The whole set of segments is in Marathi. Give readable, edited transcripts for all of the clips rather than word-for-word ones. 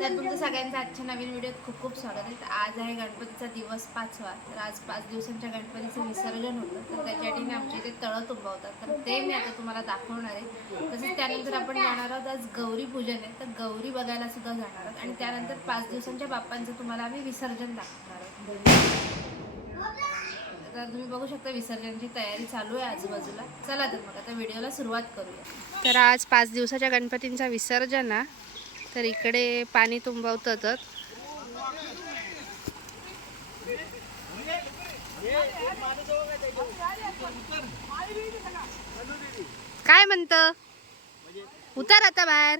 तर तुमचं सगळ्यांचं आजच्या नवीन व्हिडिओत खूप खूप स्वागत आहे. तर आज आहे गणपतीचा दिवस 5वा. तर आज 5 दिवसांच्या गणपतीचं विसर्जन होतं. तर त्याच्यासाठी आमच्या इथे तळं तुंबवतात. तर ते मी आता तुम्हाला दाखवणार आहे. तसेच त्यानंतर आपण जाणार आहोत, आज गौरी पूजन आहे. तर गौरी बघायला सुद्धा जाणार आहोत आणि त्यानंतर 5 दिवसांच्या बाप्पांचं तुम्हाला आम्ही विसर्जन दाखवणार आहोत. तर तुम्ही बघू शकता विसर्जनाची तयारी चालू आहे आजूबाजूला. चला तर मग आता व्हिडिओला सुरुवात करूया. तर आज 5 दिवसाच्या गणपतींचा विसर्जन आहे. तर इकडे पाणी तुंबवतात. काय म्हणत उतार आता बाहेर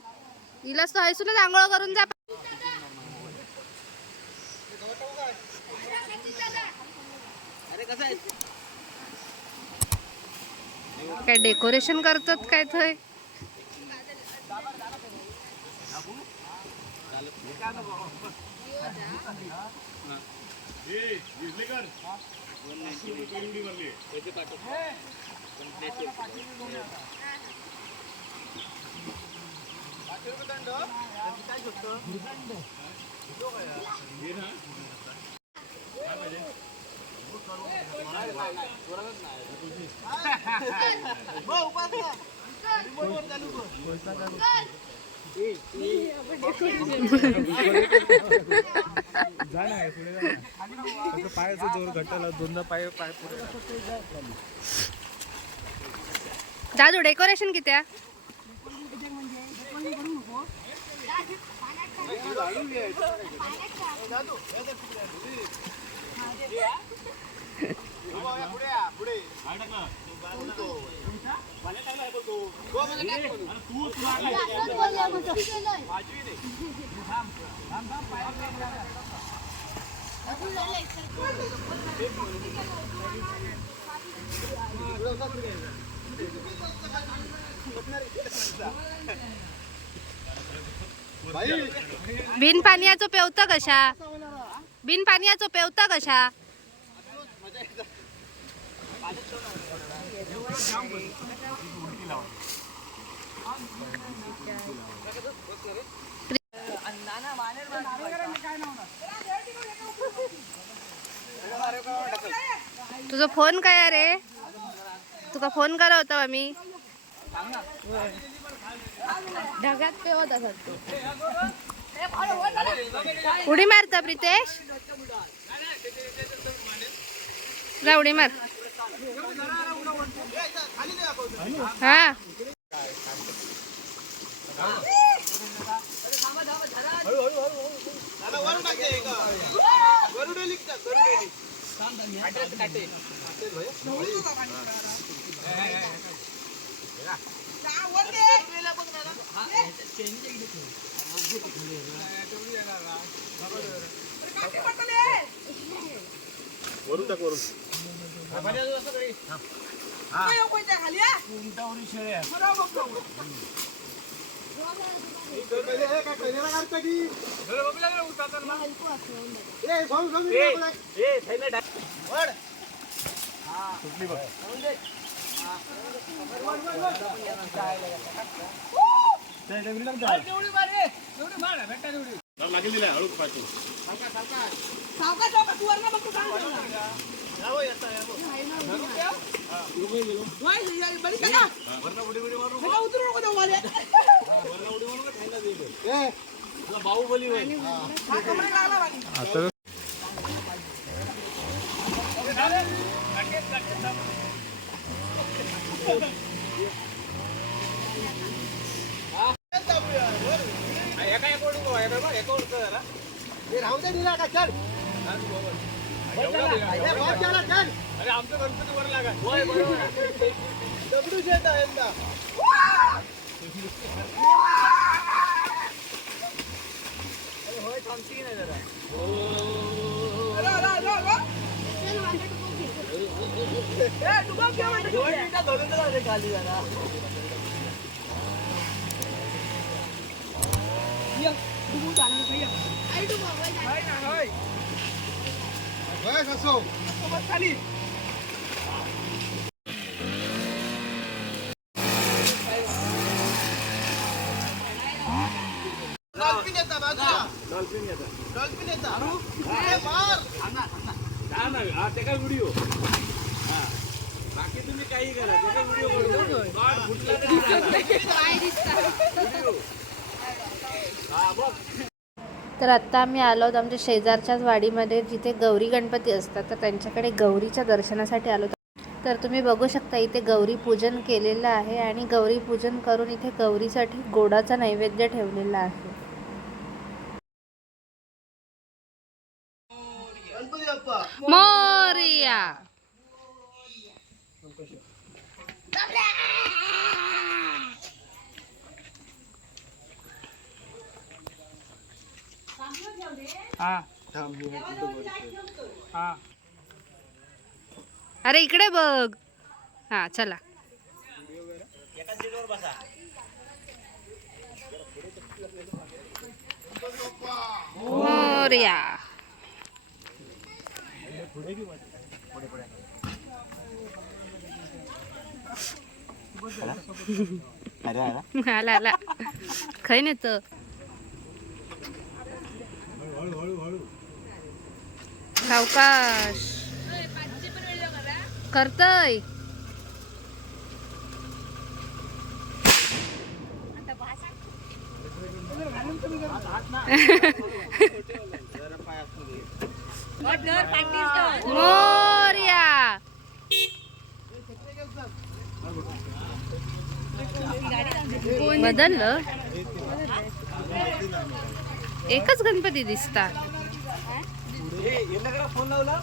इलाच तो हैसूनच आंघोळ करून जा. काय डेकोरेशन करतात काय थय. पायाचा जोर घटाला दोनदा पाय पाय पुढे. दादू डेकोरेशन किती आहे. बिन पाण्याचं पेवतं कशा. बिन पाण्याचं पेवतं कशा. तुझा फोन काय रे. तुका फोन करा होता आम्ही ढगात पेवत असत. उडी मारता प्रितेश. जा उडी मार. हा वरून टाक वरून. लागेल दिला हळू पाठवू. बाहुबली अरे आमचं गणपती वर लागा. दगडूशेठ आहे ना. होय थांबती नाही जरा. खाली जरा खाली. डॉल्फिन येतात. डॉल्फिन येतात. अरे मार. हा ना, हा ते काय व्हिडिओ. हा. बाकी तुम्ही काही करा, ते काय व्हिडिओ करतो. गॉड फुटला तरी चालेल. व्हिडिओ. हा बघ. तर आत्ता आम्ही आलो आहोत आमच्या शेजारच्याच वाडीमध्ये जिथे गौरी गणपती असतात, तर त्यांच्याकडे गौरीच्या दर्शनासाठी आलो. तर तुम्ही बघू शकता इथे गौरी पूजन केलेलं आहे आणि गौरी पूजन करून इथे गौरीसाठी गोडाचा नैवेद्य ठेवलेला आहे. मोरया. अरे इकडे बघ. हा चला. एका सीटवर बसा. मोरया. आला आला खाई नेत सावकाश करतय. मोरया. बदललं. एकच गणपती दिसतात. फोन लावला.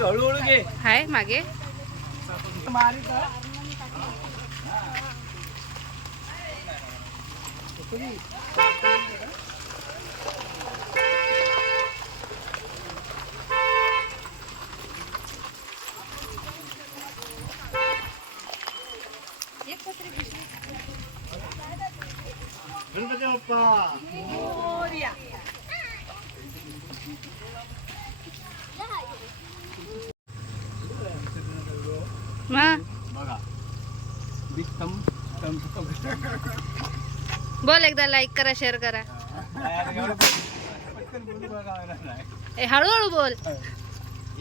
हळूहळू घे. हाय मागे. गणपती बाप्पा. बघा. बोल एकदा लाईक करा शेअर करा. ए हळूहळू बोल.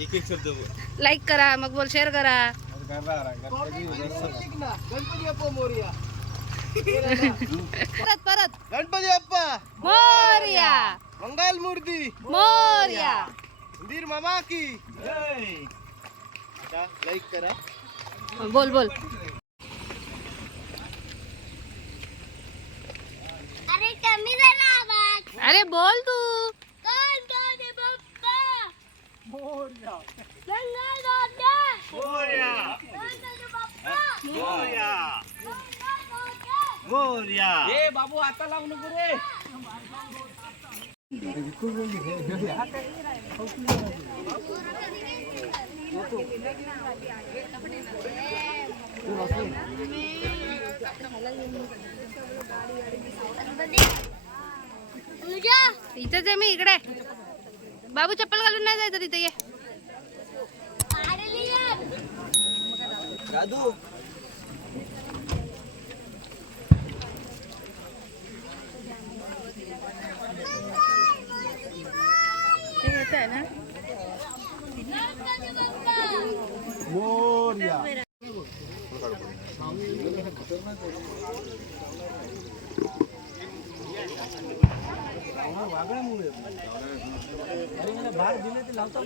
एक एक शब्द बोल. लाईक करा मग बोल शेअर करा. गणपती बाप्पा मोरया. परत परत. गणपती बाप्पा मोरया. मंगल मूर्ती. मोरया. मंदिर मामा की जय. लाईक करा. बोल बोल. अरे कमी झाला आवाज. अरे बोल तू. गणपती बाप्पा मोरया. गणपती मोरया. बाप्पा मोरया. मोरया. ए बाबू आता लावू नको रे. इथेच आहे मी इकडे. बाबू चप्पल घालून नाही जायचं तिथे ये. दादू. मोरया. वागण्यामुळे बाहेर दिले ते लावतात.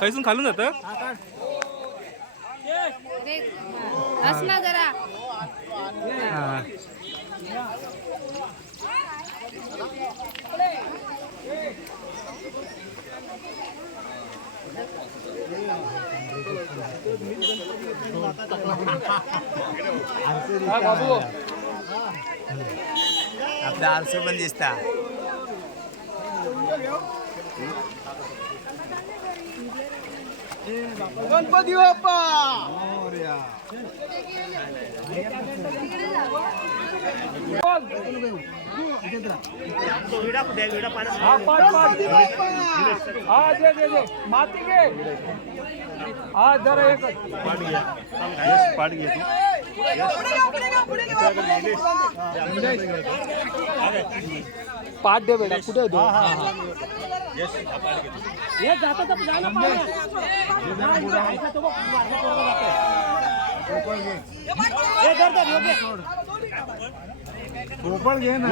कैसून खालून जातं हस ना जरा. हा. आपल्या आरसे पण दिसता गणपती बाप्पा माती घे हा जरा एक पाठ घे पाठ दे बेटा कुठे दे हे जाता तर जायला गोपाळ घे ना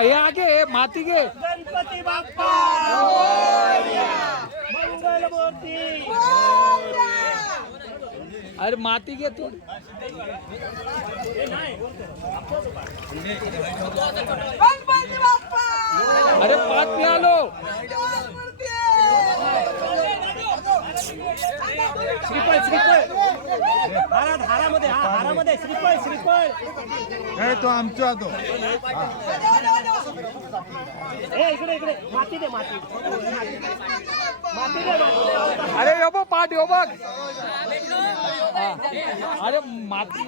हे आगे माती घे गणपती बाप्पा मंगल मूर्ती अरे माती घे तू अरे पाच मी आलो श्रीफळ श्रीफळ हारामध्ये हारामध्ये श्रीफळ श्रीफळ तो आमचा तो इकडे इकडे माती दे माती माती दे अरे यो बघ पाठ यो बघ हा. अरे माती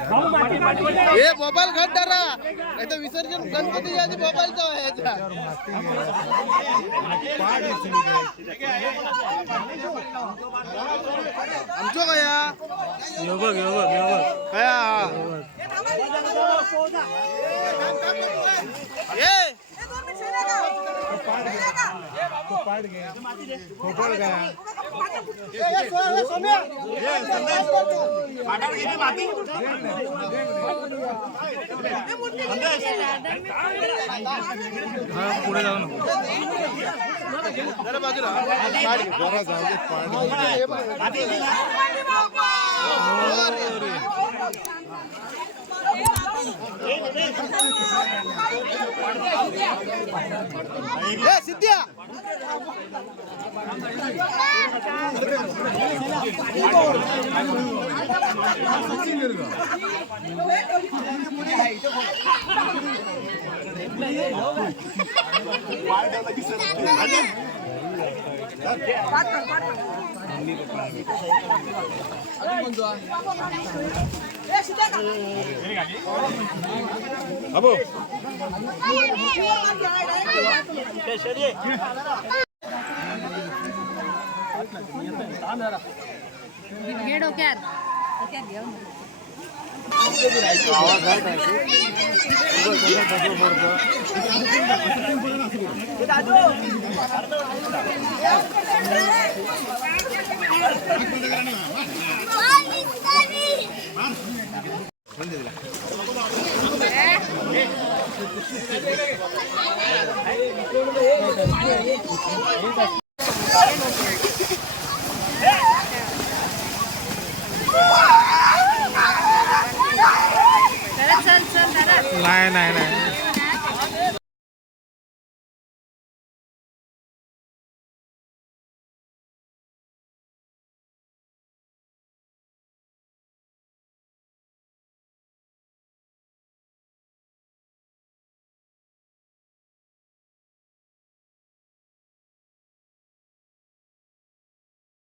हे मोबाईल घट जरा नाही तर विसर्जन गणपती आधी मोबाईलचा व्हायचा आमचं कया यो बघ कया ये गोपाळ घ्या हा पुढे जाऊ नको जरा बाजूला जरा जाऊ दे पाठ ए सिद्धिया अबो घे डोक्यात. चल चल चल नाही नाही नाही